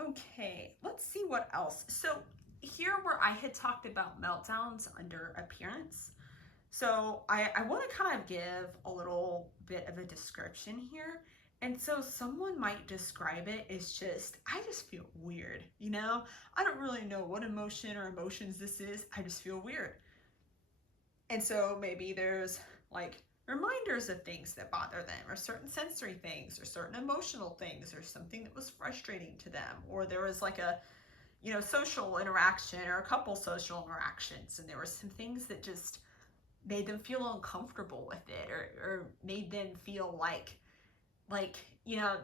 Okay, let's see what else. So here where I had talked about meltdowns under appearance. So I want to kind of give a little bit of a description here. And so someone might describe it as just, I just feel weird, you know? I don't really know what emotion or emotions this is. I just feel weird. And so maybe there's like reminders of things that bother them, or certain sensory things, or certain emotional things, or something that was frustrating to them, or there was like a social interaction or a couple social interactions, and there were some things that just made them feel uncomfortable with it, or made them feel like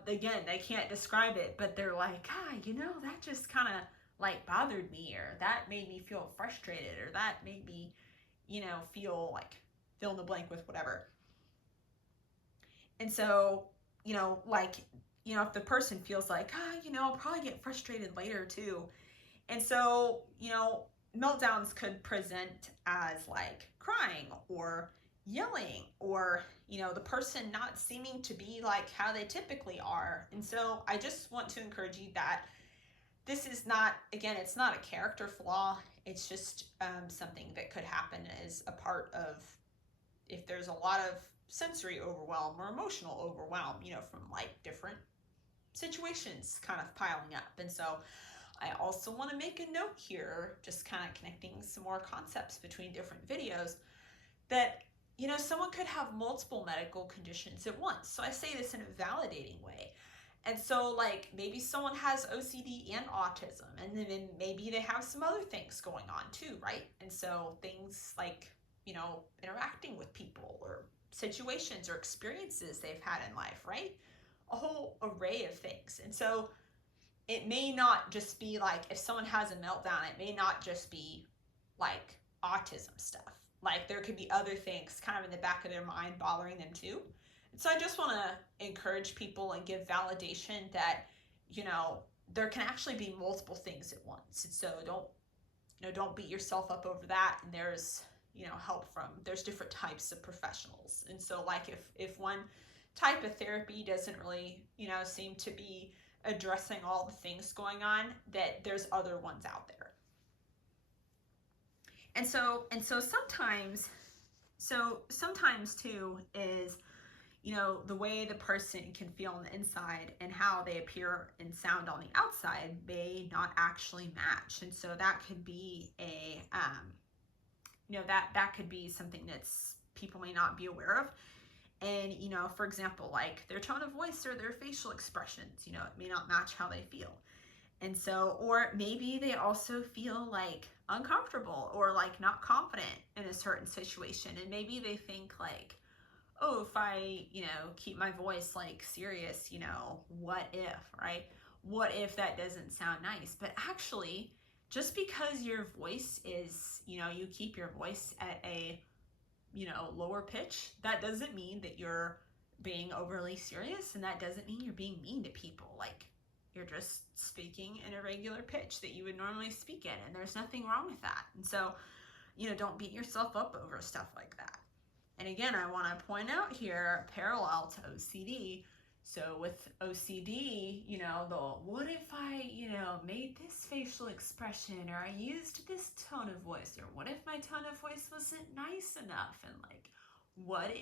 again, they can't describe it, but they're like, that just kind of like bothered me, or that made me feel frustrated, or that made me feel like fill in the blank with whatever. And so if the person feels like I'll probably get frustrated later too. And so meltdowns could present as like crying or yelling, or the person not seeming to be like how they typically are. And so I just want to encourage you that this is not, again, it's not a character flaw. It's just something that could happen as a part of if there's a lot of sensory overwhelm or emotional overwhelm, from like different situations kind of piling up. And so I also want to make a note here, just kind of connecting some more concepts between different videos, that someone could have multiple medical conditions at once. So I say this in a validating way. And so like maybe someone has OCD and autism, and then maybe they have some other things going on too, right? And so things like, interacting with people, or situations or experiences they've had in life, right? A whole array of things. And so it may not just be like, if someone has a meltdown, it may not just be like autism stuff. Like there could be other things kind of in the back of their mind bothering them too. And so I just want to encourage people and give validation that, there can actually be multiple things at once. And so don't beat yourself up over that. And there's, help from, there's different types of professionals. And so like if one type of therapy doesn't really, seem to be addressing all the things going on, that there's other ones out there. And so sometimes too is, the way the person can feel on the inside and how they appear and sound on the outside may not actually match. And so that could be that could be something that's people may not be aware of. And, for example, like their tone of voice or their facial expressions, it may not match how they feel. And so, or maybe they also feel like uncomfortable or like not confident in a certain situation. And maybe they think like, oh, if I, keep my voice like serious, what if, right? What if that doesn't sound nice? But actually, just because your voice is, you keep your voice at a, lower pitch, that doesn't mean that you're being overly serious, and that doesn't mean you're being mean to people. Like, you're just speaking in a regular pitch that you would normally speak in, and there's nothing wrong with that. And so, don't beat yourself up over stuff like that. And again, I want to point out here, parallel to OCD. So with OCD, the what if I, made this facial expression, or I used this tone of voice, or what if my tone of voice wasn't nice enough, and like, what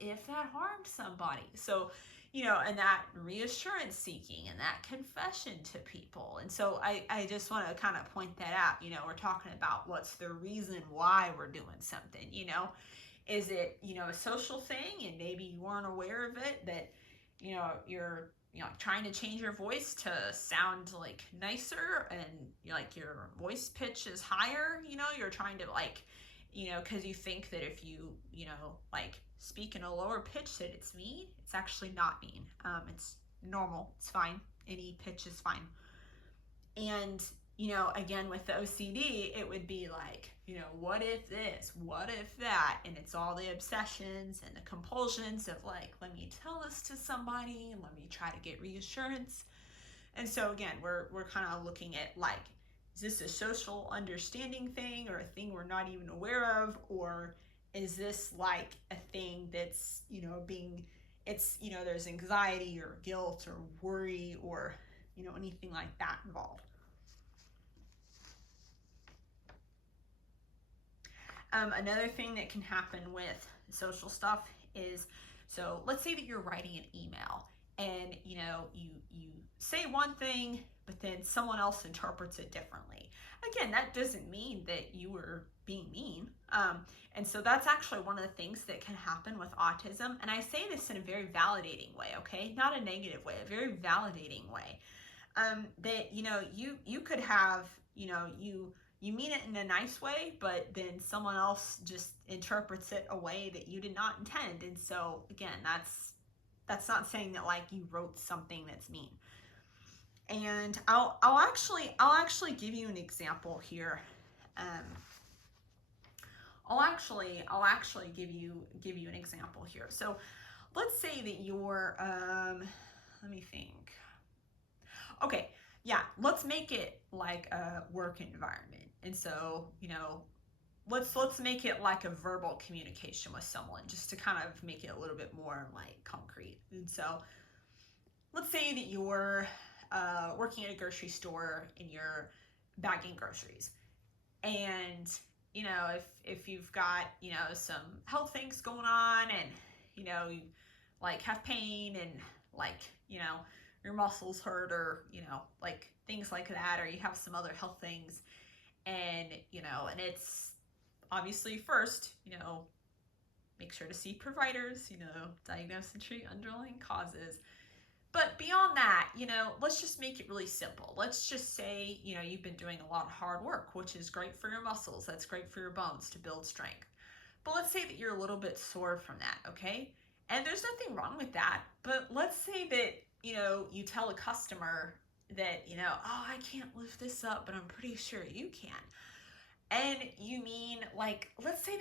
if that harmed somebody? So, and that reassurance seeking and that confession to people. And so I just want to kind of point that out. We're talking about what's the reason why we're doing something, Is it, a social thing and maybe you weren't aware of it, that, you're, trying to change your voice to sound like nicer, and like your voice pitch is higher, you're trying to like, because you think that if you, like speak in a lower pitch that it's mean. It's actually not mean. It's normal. It's fine. Any pitch is fine. And, again, with the OCD, it would be like, what if this, what if that? And it's all the obsessions and the compulsions of like, let me tell this to somebody and let me try to get reassurance. And so again, we're kind of looking at like, is this a social understanding thing, or a thing we're not even aware of? Or is this like a thing that's, there's anxiety or guilt or worry or anything like that involved. Another thing that can happen with social stuff is, so let's say that you're writing an email and you say one thing, but then someone else interprets it differently. Again, that doesn't mean that you were being mean. And so that's actually one of the things that can happen with autism. And I say this in a very validating way, okay? Not a negative way, a very validating way. That, you could have, you mean it in a nice way, but then someone else just interprets it a way that you did not intend. And so again, that's not saying that like you wrote something that's mean. And I'll actually give you an example here. I'll actually give you an example here. So let's say that you're let me think. Okay, yeah, let's make it like a work environment. And so, let's make it like a verbal communication with someone, just to kind of make it a little bit more like concrete. And so let's say that you're working at a grocery store and you're bagging groceries. And, if you've got, some health things going on and, you like have pain and like, your muscles hurt or, like things like that, or you have some other health things and, and it's obviously first, make sure to see providers, diagnose and treat underlying causes. But beyond that, let's just make it really simple. Let's just say, you've been doing a lot of hard work, which is great for your muscles. That's great for your bones to build strength. But let's say that you're a little bit sore from that, okay? And there's nothing wrong with that. But let's say that, you tell a customer that, oh, I can't lift this up, but I'm pretty sure you can. And you mean, like, let's say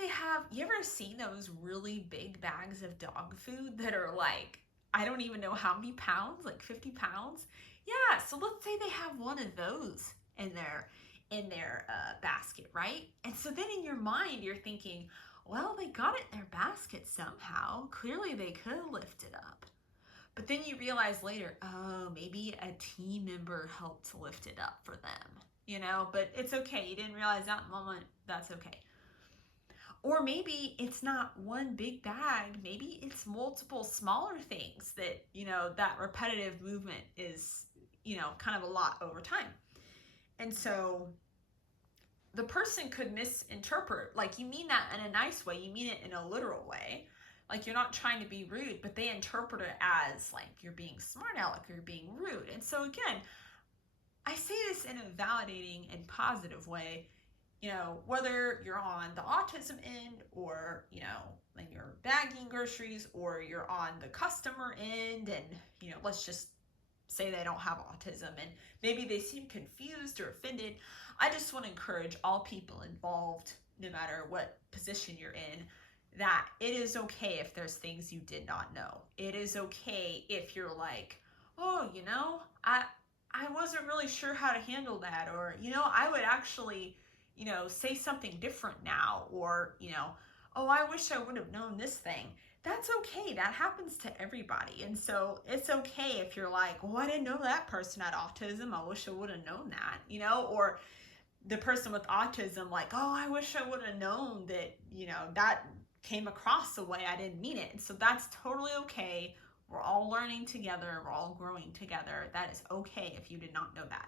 you ever seen those really big bags of dog food that are like, I don't even know how many pounds, like 50 pounds? Yeah, so let's say they have one of those in their basket, right? And so then in your mind, you're thinking, well, they got it in their basket somehow. Clearly they could lift it up. But then you realize later, oh, maybe a team member helped to lift it up for them, but it's okay. You didn't realize that moment. That's okay. Or maybe it's not one big bag. Maybe it's multiple smaller things that, that repetitive movement is, kind of a lot over time. And so the person could misinterpret, like you mean that in a nice way, you mean it in a literal way. Like you're not trying to be rude, but they interpret it as like you're being smart aleck or you're being rude. And so again, I say this in a validating and positive way, whether you're on the autism end or, when you're bagging groceries or you're on the customer end and, let's just say they don't have autism and maybe they seem confused or offended. I just want to encourage all people involved, no matter what position you're in, that it is okay if there's things you did not know. It is okay if you're like, oh, I wasn't really sure how to handle that, or, I would actually, say something different now, or, oh, I wish I would have known this thing. That's okay. That happens to everybody. And so it's okay if you're like, well, I didn't know that person had autism. I wish I would have known that, or the person with autism, like, oh, I wish I would have known that, that came across the way I didn't mean it. And so that's totally okay. We're all learning together. We're all growing together. That is okay if you did not know that.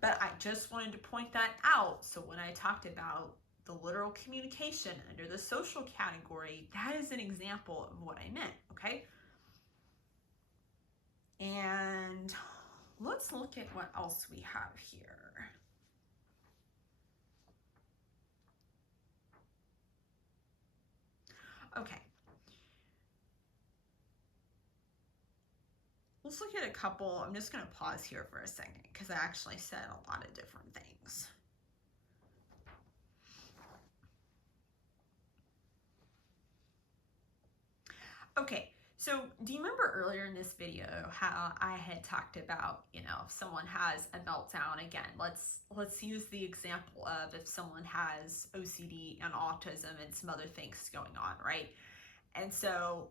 But I just wanted to point that out. So when I talked about the literal communication under the social category, that is an example of what I meant, okay? And let's look at what else we have here. Okay. Let's look at a couple. I'm just going to pause here for a second because I actually said a lot of different things. Okay, so do you remember earlier in this video how I had talked about, if someone has a meltdown, again, let's use the example of if someone has OCD and autism and some other things going on, right? And so,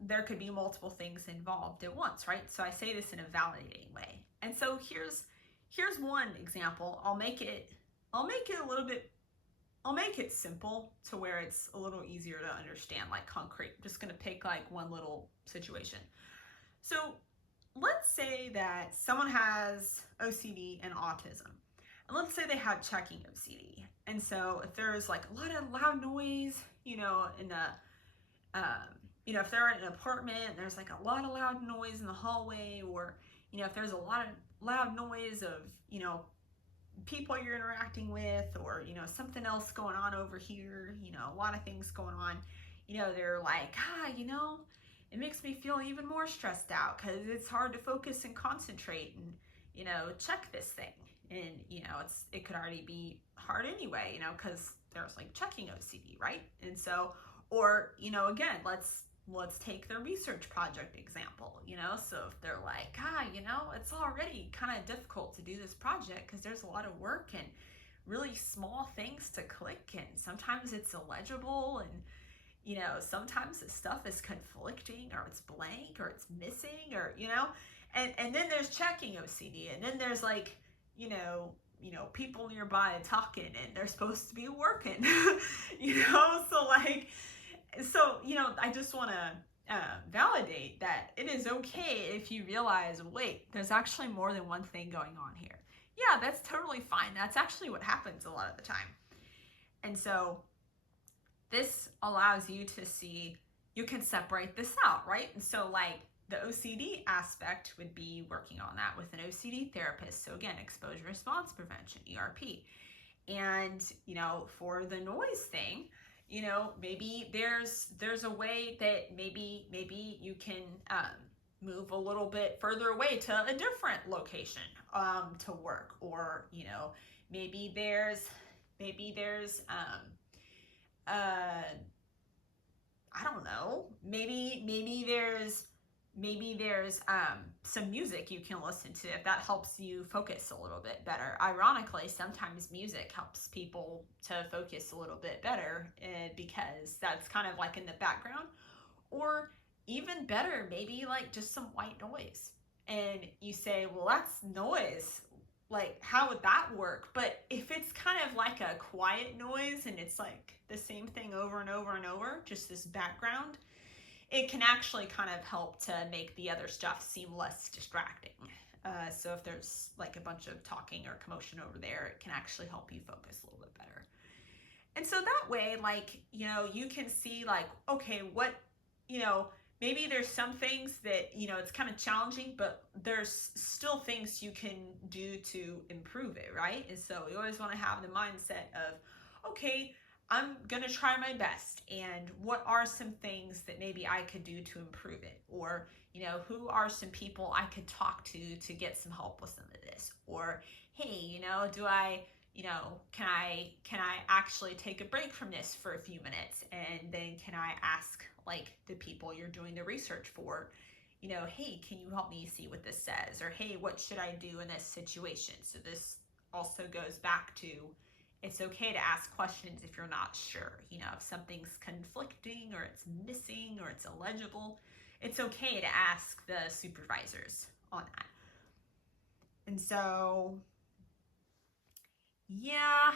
there could be multiple things involved at once, right? So I say this in a validating way. And so here's one example. I'll make it a little bit, I'll make it simple to where it's a little easier to understand, like concrete. I'm just gonna pick like one little situation. So let's say that someone has OCD and autism. And let's say they have checking OCD. And so if there's like a lot of loud noise, you know, in a, if they're in an apartment and there's like a lot of loud noise in the hallway, or, you know, if there's a lot of loud noise of, you know, people you're interacting with, or, you know, something else going on over here, you know, a lot of things going on, you know, they're like, you know, it makes me feel even more stressed out because it's hard to focus and concentrate and, you know, check this thing. And, you know, it could already be hard anyway, you know, because there's like checking OCD, right? And so, or, you know, again, let's take the research project example, you know. So if they're like, you know, it's already kind of difficult to do this project because there's a lot of work and really small things to click, and sometimes it's illegible, and, you know, sometimes the stuff is conflicting, or it's blank, or it's missing, or, you know, and then there's checking OCD, and then there's like, you know, people nearby talking and they're supposed to be working, you know, so, you know, I just want to validate that it is okay if you realize, wait, there's actually more than one thing going on here. Yeah, that's totally fine. That's actually what happens a lot of the time. And so this allows you to see, you can separate this out, right? And so like the OCD aspect would be working on that with an OCD therapist. So again, exposure response prevention, ERP. And, you know, for the noise thing, you know, maybe there's a way that maybe you can move a little bit further away to a different location to work, or, you know, maybe there's I don't know, maybe there's some music you can listen to if that helps you focus a little bit better. Ironically, sometimes music helps people to focus a little bit better because that's kind of like in the background. Or even better, maybe like just some white noise. And you say, well, that's noise. Like, how would that work? But if it's kind of like a quiet noise and it's like the same thing over and over and over, just this background, it can actually kind of help to make the other stuff seem less distracting. So if there's like a bunch of talking or commotion over there, it can actually help you focus a little bit better. And so that way, like, you know, you can see like, okay, what, you know, maybe there's some things that, you know, it's kind of challenging, but there's still things you can do to improve it, right? And so we always want to have the mindset of, okay, I'm going to try my best, and what are some things that maybe I could do to improve it? Or, you know, who are some people I could talk to get some help with some of this? Or, hey, you know, can I actually take a break from this for a few minutes, and then can I ask like the people you're doing the research for, you know, hey, can you help me see what this says? Or, hey, what should I do in this situation? So this also goes back to, it's okay to ask questions if you're not sure. You know, if something's conflicting or it's missing or it's illegible, it's okay to ask the supervisors on that. And so, yeah,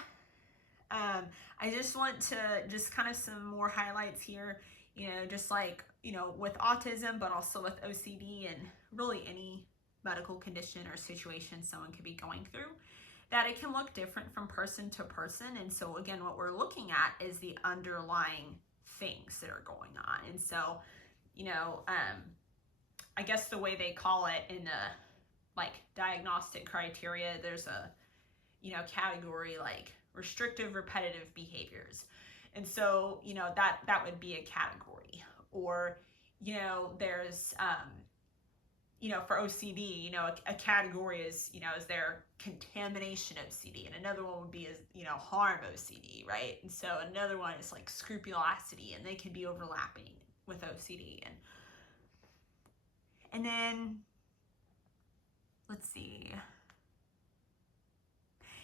I just want to just kind of some more highlights here, you know, just like, you know, with autism, but also with OCD and really any medical condition or situation someone could be going through, that it can look different from person to person. And so again, what we're looking at is the underlying things that are going on. And so, you know, I guess the way they call it in the like diagnostic criteria, there's a, you know, category like restrictive repetitive behaviors. And so, you know, that would be a category. Or, you know, there's you know, for OCD, you know, a category is, you know, is there contamination OCD, and another one would be, is, you know, harm OCD, right? And so another one is like scrupulosity, and they can be overlapping with OCD. And then let's see.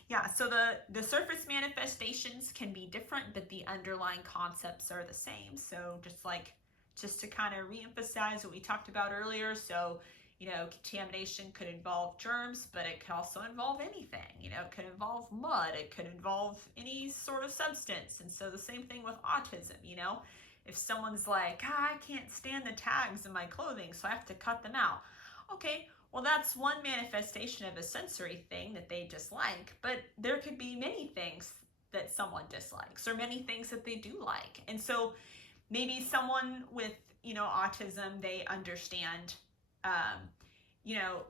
Yeah, so the surface manifestations can be different, but the underlying concepts are the same. So just like just to kind of reemphasize what we talked about earlier. So, contamination could involve germs, but it could also involve anything. It could involve mud, it could involve any sort of substance. And so the same thing with autism. If someone's like, I can't stand the tags in my clothing, so I have to cut them out. Okay, well, that's one manifestation of a sensory thing that they dislike, but there could be many things that someone dislikes or many things that they do like. And so maybe someone with, autism, they understand,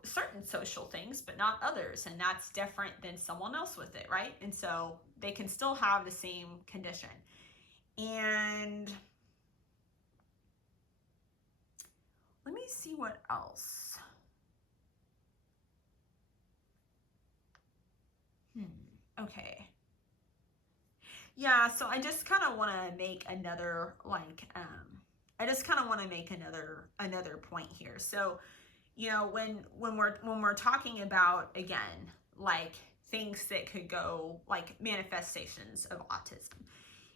certain social things, but not others. And that's different than someone else with it, right? And so they can still have the same condition. And let me see what else. Okay. Yeah, so I just kind of want to make another another point here. So, when we're talking about, again, like things that could go like manifestations of autism.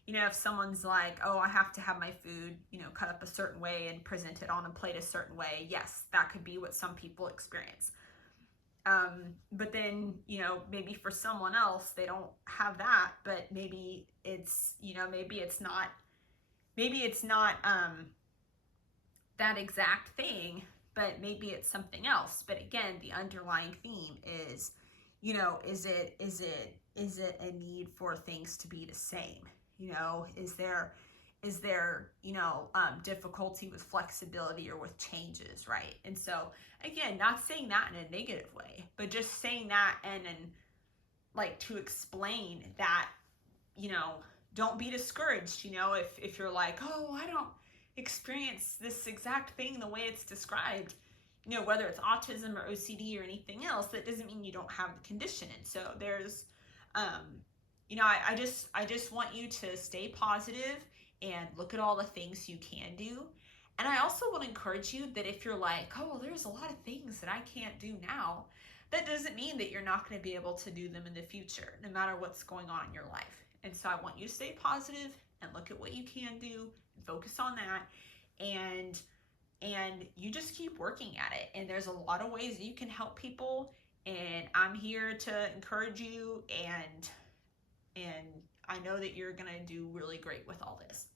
If someone's like, oh, I have to have my food, cut up a certain way and presented on a plate a certain way. Yes, that could be what some people experience. But then, maybe for someone else, they don't have that, but maybe it's not that exact thing, but maybe it's something else. But again, the underlying theme is, is it a need for things to be the same? Is there difficulty with flexibility or with changes, right? And so again, not saying that in a negative way, but just saying that and like to explain that, don't be discouraged, if you're like, oh, I don't experience this exact thing the way it's described, whether it's autism or OCD or anything else, that doesn't mean you don't have the condition. And so there's, I just want you to stay positive and look at all the things you can do. And I also want to encourage you that if you're like, oh, well, there's a lot of things that I can't do now, that doesn't mean that you're not going to be able to do them in the future, no matter what's going on in your life. And so I want you to stay positive and look at what you can do and focus on that. And you just keep working at it. And there's a lot of ways that you can help people. And I'm here to encourage you. And I know that you're going to do really great with all this.